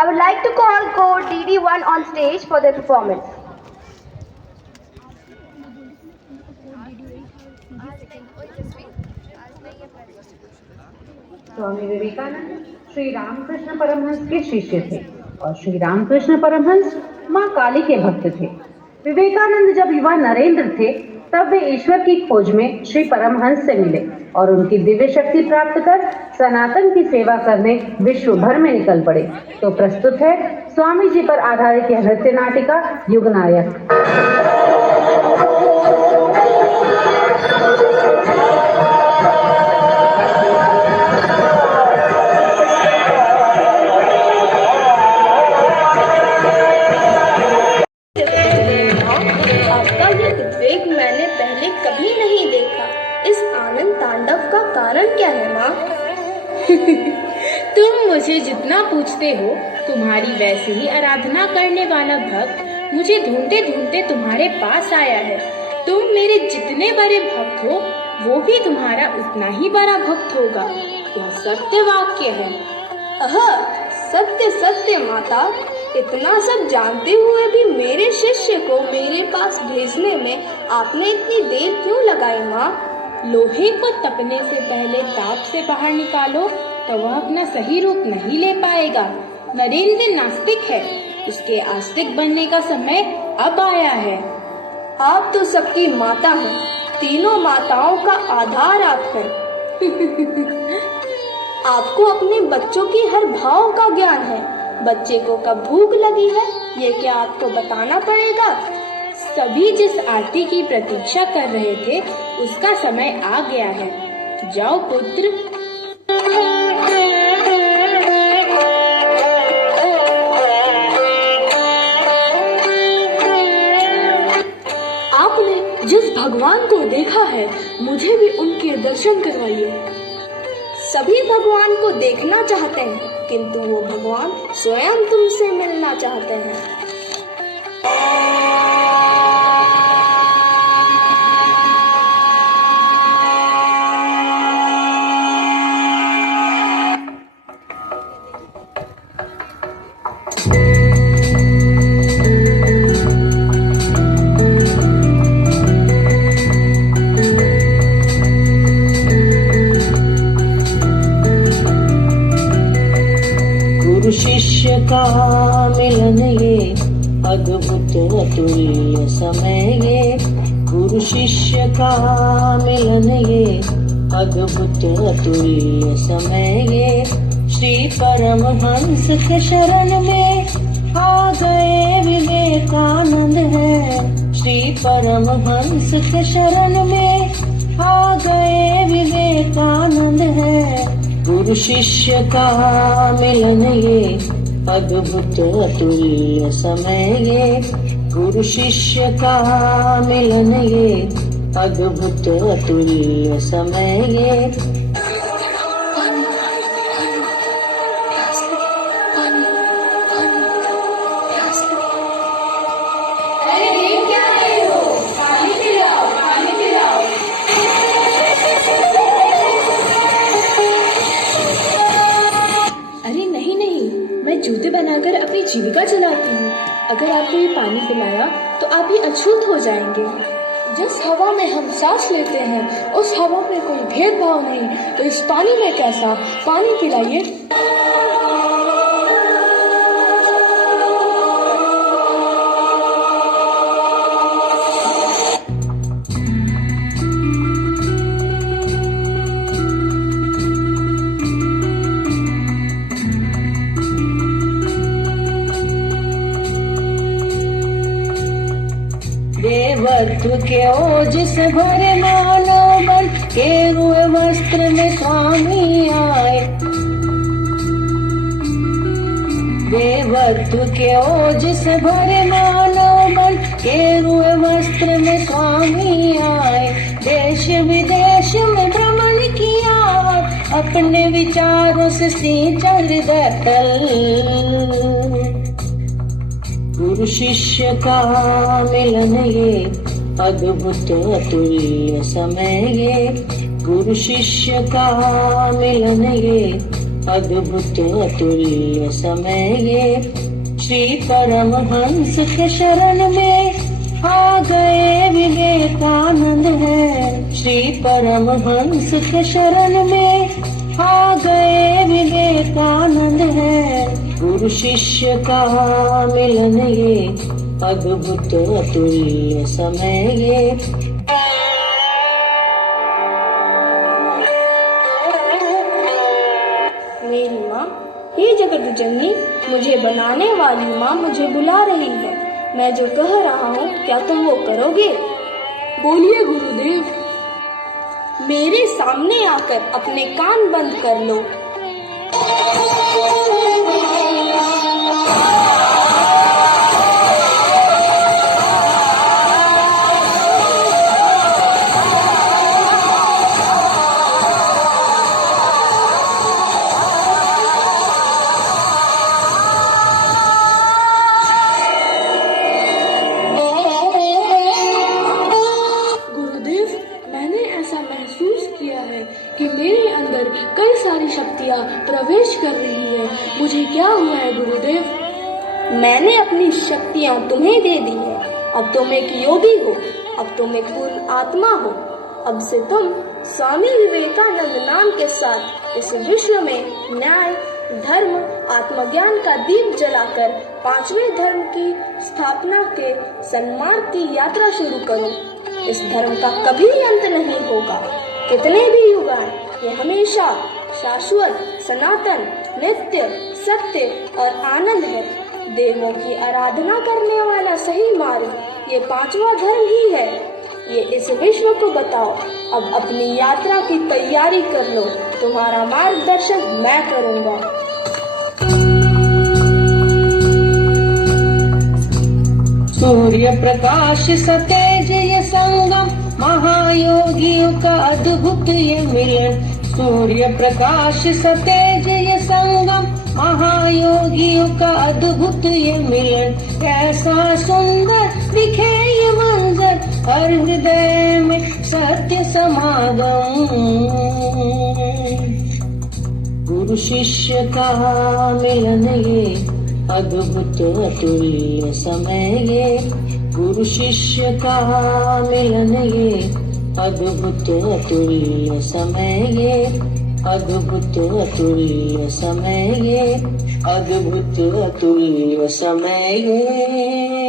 I would like to call Code DD1 on stage for their performance. Swami Vivekananda Shri Ramakrishna Paramhans के शिष्य थे और श्री रामकृष्ण परमहंस मां काली के भक्त थे। विवेकानंद जब युवा नरेंद्र थे तब वे ईश्वर की खोज में श्री परमहंस से मिले और उनकी दिव्य शक्ति प्राप्त कर सनातन की सेवा करने विश्व भर में निकल पड़े। तो प्रस्तुत है स्वामी जी पर आधारित यह नृत्य नाटिका युगनायक। तुम मुझे जितना पूछते हो तुम्हारी वैसे ही आराधना करने वाला भक्त मुझे ढूंढते ढूंढते तुम्हारे पास आया है। तुम मेरे जितने बड़े भक्त हो वो भी तुम्हारा उतना ही बड़ा भक्त होगा। यह सत्य वाक्य है। सत्य सत्य माता, इतना सब जानते हुए भी मेरे शिष्य को मेरे पास भेजने में आपने इतनी देर क्यों लगाई माँ? लोहे को तपने से पहले ताप से बाहर निकालो तो वह अपना सही रूप नहीं ले पाएगा। नरेंद्र नास्तिक है, उसके आस्तिक बनने का समय अब आया है। आप तो सबकी माता हैं, तीनों माताओं का आधार आप हैं। आपको अपने बच्चों की हर भाव का ज्ञान है। बच्चे को कब भूख लगी है ये क्या आपको बताना पड़ेगा? सभी जिस आरती की प्रतीक्षा कर रहे थे उसका समय आ गया है। जाओ पुत्र। आपने जिस भगवान को देखा है मुझे भी उनके दर्शन करवाइए। सभी भगवान को देखना चाहते हैं किंतु वो भगवान स्वयं तुमसे मिलना चाहते हैं। शिष्य का मिलन ये अद्भुत अतुल्य समय ये। गुरु शिष्य का मिलन ये अद्भुत अतुल्य समय ये। श्री परमहंस के शरण में आ गए विवेकानंद है। श्री परमहंस के शरण में आ गए विवेकानंद है। गुरु शिष्य का मिलन ये अद्भुत अतुल्य समय ये। गुरु शिष्य का मिलन ये अद्भुत अतुल्य समय ये। जूते बनाकर अपनी जीविका चलाती हूँ। अगर आपको ये पानी पिलाया तो आप भी अछूत हो जाएंगे। जिस हवा में हम सांस लेते हैं उस हवा में कोई भेदभाव नहीं, तो इस पानी में कैसा? पानी पिलाइए। देवत्व के ओज से भरे मानव बन के रुए वस्त्र में स्वामी आए। देवत्व के ओज से भरे मानव बन के रुए वस्त्र में स्वामी आए। देश विदेश में भ्रमण किया, अपने विचारों से सींचा हृदय तल। गुरु शिष्य का मिलन ये अद्भुत अतुल्य समय ये। गुरु शिष्य का मिलन ये अद्भुत अतुल्य समय ये। श्री परमहंस के शरण में आ गए विवेकानंद है। श्री परमहंस के शरण में आ गए विवेकानंद है। गुरु शिष्य का मिलन ये, अद्भुत अतुल्य समय ये। मेरी माँ, हे जगत जननी, मुझे बनाने वाली माँ मुझे बुला रही है। मैं जो कह रहा हूँ क्या तुम वो करोगे? बोलिए गुरुदेव। मेरे सामने आकर अपने कान बंद कर लो। कि मेरे अंदर कई सारी शक्तियाँ प्रवेश कर रही है। मुझे क्या हुआ है गुरुदेव? मैंने अपनी शक्तियाँ तुम्हें दे दी है। अब तुम एक योगी हो, अब तुम एक पूर्ण आत्मा हो। अब से तुम स्वामी विवेकानंद नाम के साथ इस विश्व में न्याय, धर्म, आत्मज्ञान का दीप जलाकर पांचवें धर्म की स्थापना के सन्मार्ग की यात्रा शुरू करो। इस धर्म का कभी अंत नहीं होगा। कितने भी युग आए, ये हमेशा शाश्वत, सनातन, नित्य, सत्य और आनंद है। देवों की आराधना करने वाला सही मार्ग ये पांचवा धर्म ही है। ये इस विश्व को बताओ। अब अपनी यात्रा की तैयारी कर लो। तुम्हारा मार्गदर्शन मैं करूँगा। सूर्य प्रकाश सतेज ये संगम, महायोगियों का अद्भुत ये मिलन। सूर्य प्रकाश सतेज ये संगम, महायोगियों का अद्भुत ये मिलन। कैसा सुंदर दिखे ये मंजर, हर हृदय में सत्य समागम। गुरु शिष्य का मिलन ये, अद्भुत अतुल्य समय ये। गुरु शिष्य का मिलन ये, अद्भुत अतुल्य समय ये। अद्भुत अतुल्य समय ये, अद्भुत अतुल्य समय ये।